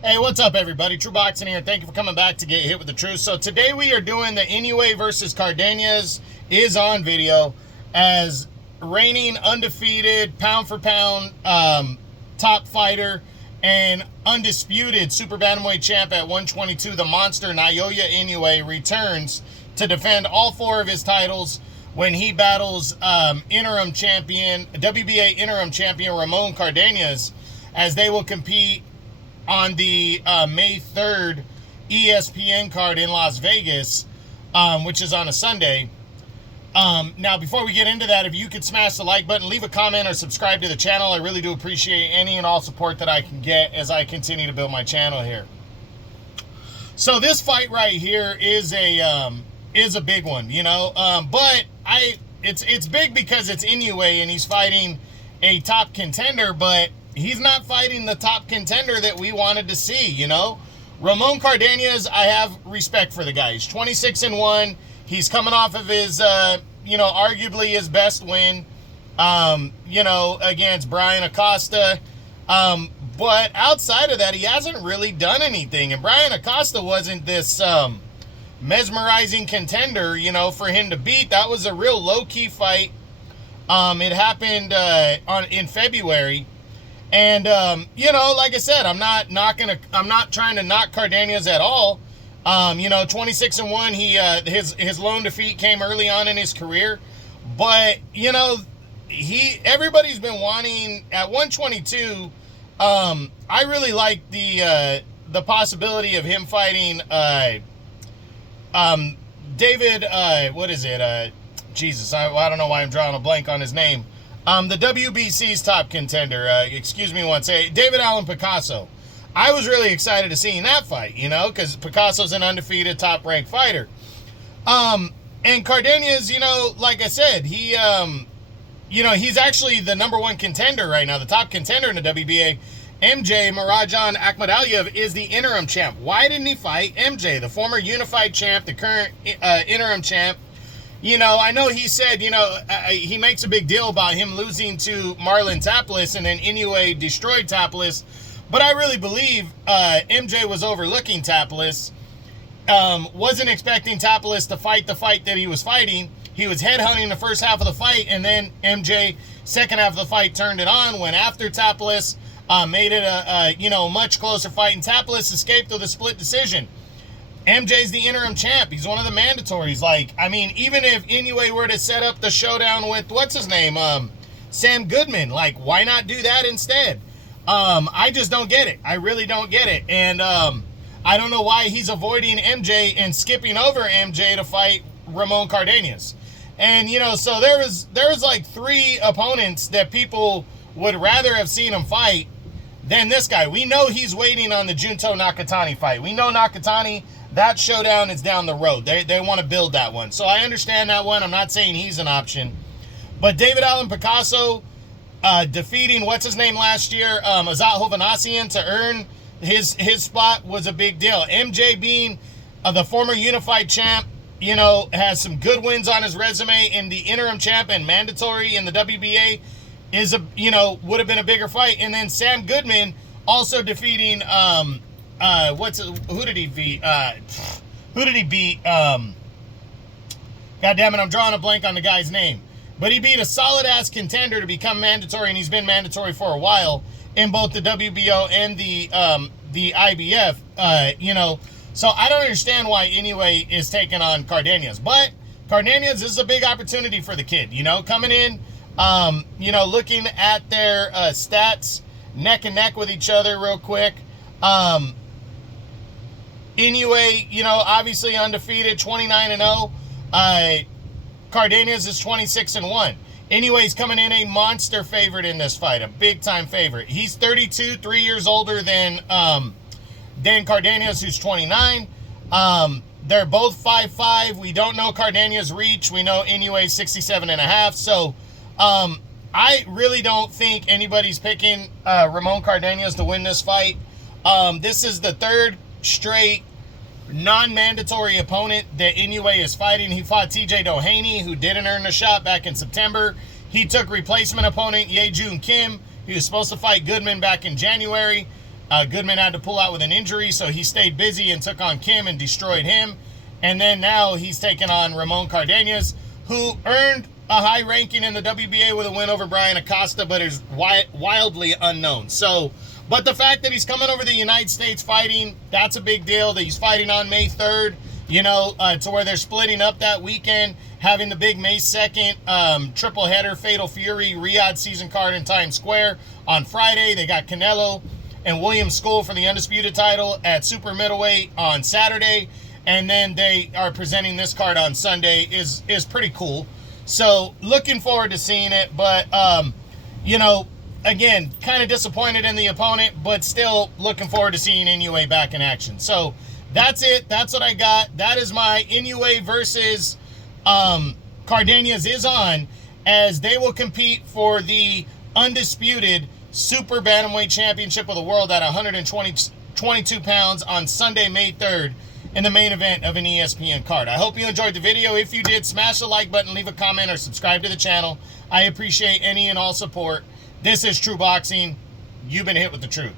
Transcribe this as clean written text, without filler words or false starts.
Hey, what's up, everybody? True Boxing here. Thank you for coming back to get hit with the truth. So today we are doing the Inoue versus Cardenas Is On video as reigning undefeated pound for pound top fighter and undisputed super bantamweight champ at 122. The monster Naoya Inoue returns to defend all four of his titles when he battles interim champion, WBA interim champion Ramon Cardenas, as they will compete on the May 3rd ESPN card in Las Vegas, which is on a Sunday. Now, before we get into that, if you could smash the like button, leave a comment, or subscribe to the channel, I really do appreciate any and all support that I can get as I continue to build my channel here. So this fight right here is a big one, you know, but it's big because it's Inoue and he's fighting a top contender, but he's not fighting the top contender that we wanted to see, you know. Ramon Cardenas, I have respect for the guy. He's 26-1. He's coming off of his, arguably his best win, against Brian Acosta. But outside of that, he hasn't really done anything. And Brian Acosta wasn't this mesmerizing contender, you know, for him to beat. That was a real low-key fight. It happened in February. And, like I said, I'm not trying to knock Cardenas at all. 26-1, his lone defeat came early on in his career. But, everybody's been wanting, at 122, I really like the possibility of him fighting, David, I don't know why I'm drawing a blank on his name. The WBC's top contender, David Allen Picasso. I was really excited to see that fight, because Picasso's an undefeated top-ranked fighter. And Cardenas, like I said, he's actually the number one contender right now, the top contender in the WBA. MJ Marajan Akhmadaliev is the interim champ. Why didn't he fight MJ, the former unified champ, the current interim champ? I know he said, he makes a big deal about him losing to Marlon Taplis and then Inoue destroyed Taplis. But I really believe MJ was overlooking Taplis, wasn't expecting Taplis to fight the fight that he was fighting. He was headhunting the first half of the fight, and then MJ, second half of the fight, turned it on, went after Taplis, made it a much closer fight, and Taplis escaped with a split decision. MJ's the interim champ. He's one of the mandatories. Even if Inoue were to set up the showdown with, Sam Goodman, why not do that instead? I just don't get it. I really don't get it. And I don't know why he's avoiding MJ and skipping over MJ to fight Ramon Cardenas. And, so there was three opponents that people would rather have seen him fight than this guy. We know he's waiting on the Junto Nakatani fight. We know Nakatani, that showdown is down the road. They want to build that one. So I understand that one. I'm not saying he's an option. But David Allen Picasso defeating, last year, Azat Hovhannissian to earn his spot was a big deal. MJ being the former unified champ, has some good wins on his resume, and the interim champ and mandatory in the WBA is would have been a bigger fight. And then Sam Goodman also defeating, who did he beat? God damn it, I'm drawing a blank on the guy's name. But he beat a solid-ass contender to become mandatory, and he's been mandatory for a while in both the WBO and the IBF. So I don't understand why Inoue is taking on Cardenas. But Cardenas is a big opportunity for the kid, coming in, looking at their stats neck and neck with each other real quick. Inoue, obviously undefeated, 29-0. Cardenas is 26-1. Inoue's coming in a monster favorite in this fight, a big-time favorite. He's 32, 3 years older than Cardenas, who's 29. They're both 5'5". We don't know Cardenas' reach. We know Inoue's 67.5. So I really don't think anybody's picking Ramon Cardenas to win this fight. This is the third straight non-mandatory opponent that Inoue is fighting. He fought TJ Doheny, who didn't earn a shot back in September. He took replacement opponent Ye Jun Kim. He was supposed to fight Goodman back in January. Goodman had to pull out with an injury, so he stayed busy and took on Kim and destroyed him. And then now he's taking on Ramon Cardenas, who earned a high ranking in the WBA with a win over Brian Acosta, but is wildly unknown. So, but the fact that he's coming over to the United States fighting, that's a big deal. That he's fighting on May 3rd, you know, to where they're splitting up that weekend, having the big May 2nd triple header Fatal Fury Riyadh season card in Times Square. On Friday, they got Canelo and William School for the Undisputed title at super middleweight on Saturday. And then they are presenting this card on Sunday. Is pretty cool. So looking forward to seeing it. But, you know, again, kind of disappointed in the opponent, but still looking forward to seeing Inoue back in action. So that's it. That's what I got. That is my Inoue versus Cardenas Is On, as they will compete for the Undisputed Super Bantamweight Championship of the World at 122 pounds on Sunday, May 3rd. In the main event of an ESPN card. I hope you enjoyed the video. If you did, smash the like button, leave a comment, or subscribe to the channel. I appreciate any and all support. This is True Boxing. You've been hit with the truth.